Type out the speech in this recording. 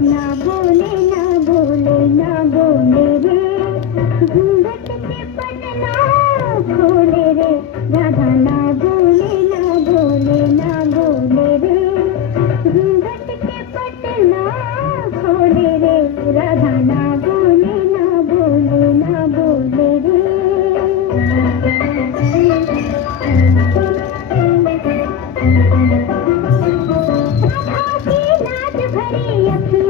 ना बोले ना बोले ना बोले रे, घूंघट के पन्ना खोले रे, राधा ना बोले ना बोले ना बोले रे, घूंघट के पन्ना खोले रे, राधा ना बोले ना बोले ना बोले रे। राधा की नाच भरी अखियों